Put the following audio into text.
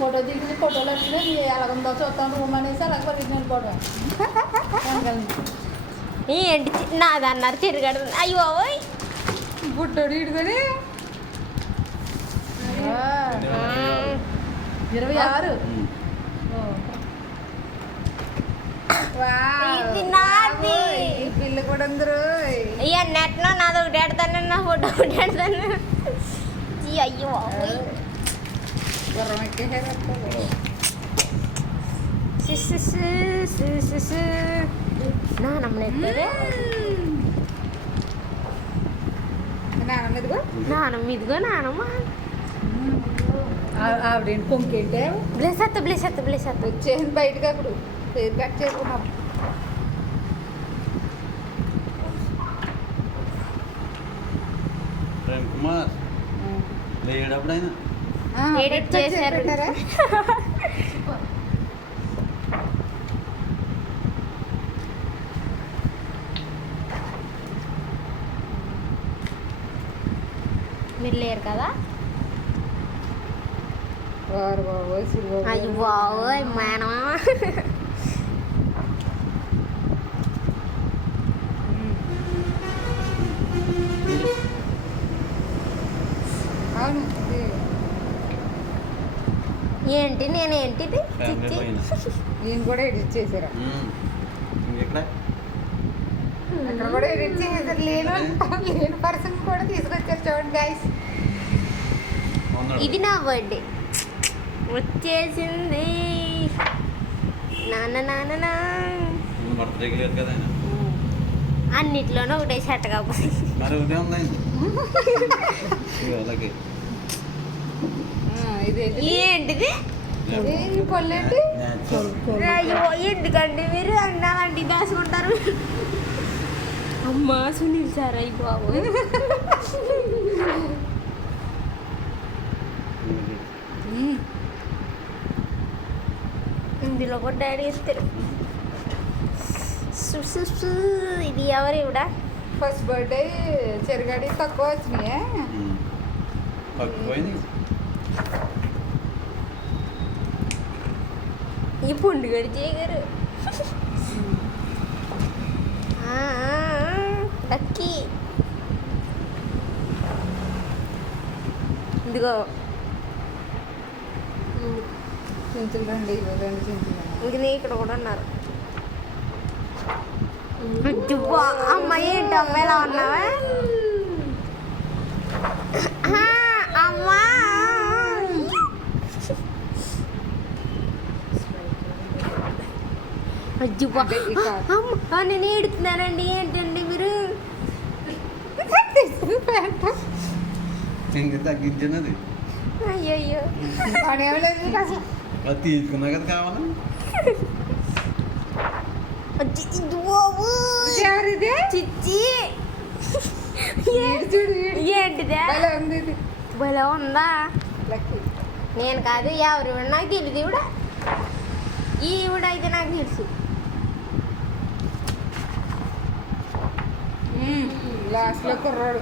photo దిగి ఫోటోలు వచ్చినాయి ఎలాగుందో చూస్తాను రూమ్ అనేసి అలా పరిగిన ఫోటో ఏంటి నాదన్నారు తిరగడు అయ్యో బుట్టోడు ఇడుకొని 26 ఇది నాది పిల్ల కూడా అందరూ అయ్యా నెట్లో నాది ఒకటి ఎడతాను నా ఫోటో ఒకటి ఎడతాను అయ్యో గుర్రం ఎక్కేసారు నానమ్మ ఎక్కడే నాన్నదిగో నానమ్మ ఇదిగో నానమ్మ ఆవిడేంటి కొంకేంటే బ్లెస్ వచ్చేసింది బయటకు అప్పుడు పేరు కట్ చేసుకున్నాం ప్రేమ్ కుమార్ లేడప్పుడైనా ఎడిట్ చేశారు మీరు లేరు కదా వారు బాబోయ్ అయ్యో బాబోయ్ మేనమా అవును ఏంటి నేనేంటిది చిచ్చి నేను కూడా ఎడిట్ చేశారా ఇంకెక్కడ అక్కడ కూడా ఎడిట్ చేశారు లేని పర్సన్ కూడా తీసుకొచ్చారు చూడండి గైస్ ఇది నా బర్త్డే వచ్చేసింది నాన్న బర్త్డేకి లేదు కదా ఆయన అన్నిట్లోనూ ఒకటే షర్ట్ కాకపోతే మరి ఉదయం ఉందండి అలాగే ఏంటిది పొల్లేంటి అయ్యో ఎందుకండి మీరు అన్నాలండి దాచుకుంటారు అమ్మా సునీల్ సార్ అయ్యి బాబు ఇందులో కూడా డాడీ ఇస్తారు ఇది ఎవరు ఇవిడ ఫస్ట్ బర్త్డే చెరగాడి తక్కువ వచ్చినాయే పక్కుపోయింది ఈ పుండుగడి చేయగారు లక్కీ ఇదిగో చింతలు రెండు చింతలు ఇంక నీ ఇక్కడ కూడా ఉన్నారు అమ్మాయి ఏంటి అమ్మాయిలా ఉన్నావా అమ్మా అమ్మా నేను ఏడుతున్నానండి ఏంటండి మీరు ఇంక తగ్గించినది అయ్యయ్యో అది తీసుకున్నా కదా కావాలా చిచ్చి ఏంటిదే భలే ఉందా నేను కాదు ఎవరు నాకు తెలియదు ఈవిడ ఈవిడైతే నాకు తెలుసు లాస్ట్లో కుర్రాడు